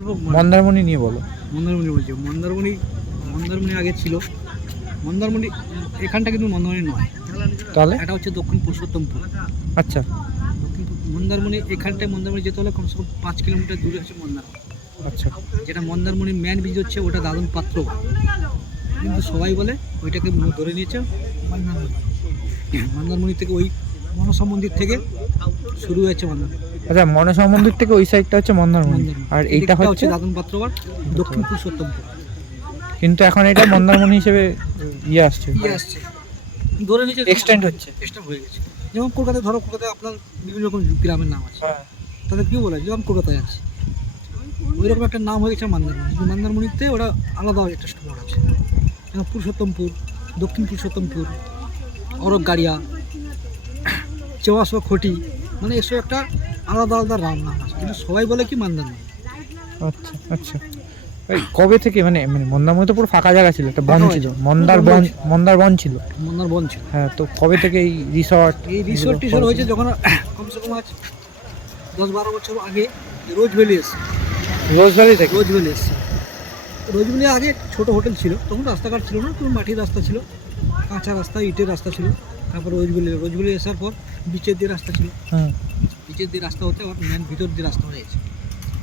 মন্দারমণি নিয়ে বলো। মন্দারমণি বলছি, মন্দারমণি আগে ছিল। মন্দারমণি এখানটা কিন্তু মন্দারমণি নয়, তাহলে এটা হচ্ছে দক্ষিণ পুরুষোত্তমপুর। আচ্ছা মন্দারমণি এখানটায় মন্দারমণি যেতে হলে কমসে কম 5 কিলোমিটার দূরে হচ্ছে মন্দারমণি। আচ্ছা যেটা মন্দারমণি মেন ব্রিজ হচ্ছে ওটা দাদন পাত্র, কিন্তু সবাই বলে ওইটাকে ধরে নিয়েছে মন্দারমণি। মন্দারমণি থেকে ওই মনসা মন্দির থেকে শুরু হয়েছে মন্দারমণি। আচ্ছা মনসা মন্দির থেকে ওই সাইডটা হচ্ছে মন্দারমণি, আর এইটা হচ্ছে দাদন পাত্র আর দক্ষিণ পুরুষোত্তমপুর। কিন্তু এখন এটা মন্দারমণি হিসেবে আসছে, আসছে ধরে নিচে এক্সটেন্ড হচ্ছে। এক্সটেন্ড হয়ে গেছে। যেমন কলকাতায় ধরো, কলকাতায় আপনার বিভিন্ন রকম গ্রামের নাম আছে, হ্যাঁ তাদের কী বলে যেমন কলকাতায় আছে ওই রকম একটা নাম হয়ে গেছে মন্দারমণি। কিন্তু মন্দারমণিতে ওরা আলাদা একটা স্টোর আছে, যেমন পুরুষোত্তমপুর, দক্ষিণ পুরুষোত্তমপুর, অরব গাড়িয়া, চেওয়াশো খটি, মানে এসব একটা আলাদা আলাদা নাম আছে, কিন্তু সবাই বলে কি মন্দারমণি। আচ্ছা আচ্ছা। এই কবে থেকে মানে মানে মন্দারমণি তো পুরো ফাঁকা জায়গা ছিল, একটা বন ফাঁকা ছিল, হয়েছে। মন্দারবন ছিল। মন্দারবন ছিল। হ্যাঁ, তো কবে থেকে এই রিসর্ট টিসর্ট হয়েছে যখন কমসে কম আজ 10-12 বছর আগে রোজ ভ্যালি এসছে। রোজভ্যালি থেকে? রোজ ভ্যালি এসছে। রোজ ভ্যালি আগে ছোটো হোটেল ছিল, তখন রাস্তাঘাট ছিল না, তখন মাটির রাস্তা ছিল, কাঁচা রাস্তা, ইটের রাস্তা ছিল। তারপর রোজ ভ্যালি আসার পর বিচের দিয়ে রাস্তা ছিল, হ্যাঁ বিচের দিয়ে রাস্তা হতে আবার মেন ভিতর দিয়ে রাস্তা হয়ে গেছে।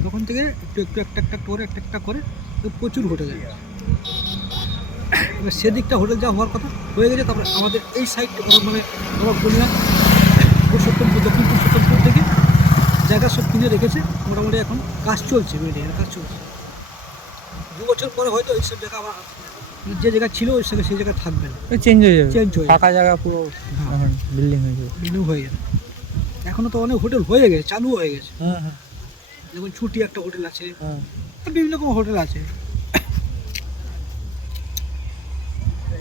তখন থেকে একটু একটু একটা করে তো প্রচুর হোটেল হয়ে গেছে। এবার সেদিকটা হোটেল যা হওয়ার কথা হয়ে গেছে। তারপরে আমাদের এই সাইডটা মানে আমরা বললাম পুরুষোত্তমপুর, দক্ষিণ পুরুষোত্তমপুর থেকে জায়গা সব কিনে রেখেছে। মোটামুটি এখন কাজ চলছে, বিল্ডিংয়ের কাজ চলছে। 2 বছর পরে হয়তো এইসব জায়গা আবার যে জায়গা ছিল ওই সঙ্গে সেই জায়গা থাকবে না, চেঞ্জ হয়ে যাবে, চেঞ্জ হয়ে ফাঁকা জায়গা পুরো এখন বিল্ডিং হয়ে যাবে। বিল্ডিং হয়ে যাবে। এখনও তো অনেক হোটেল হয়ে গেছে, চালু হয়ে গেছে। হ্যাঁ হ্যাঁ যেমন ছুটি একটা হোটেল আছে, হ্যাঁ। বিভিন্ন রকম হোটেল আছে।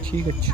ঠিক আছে।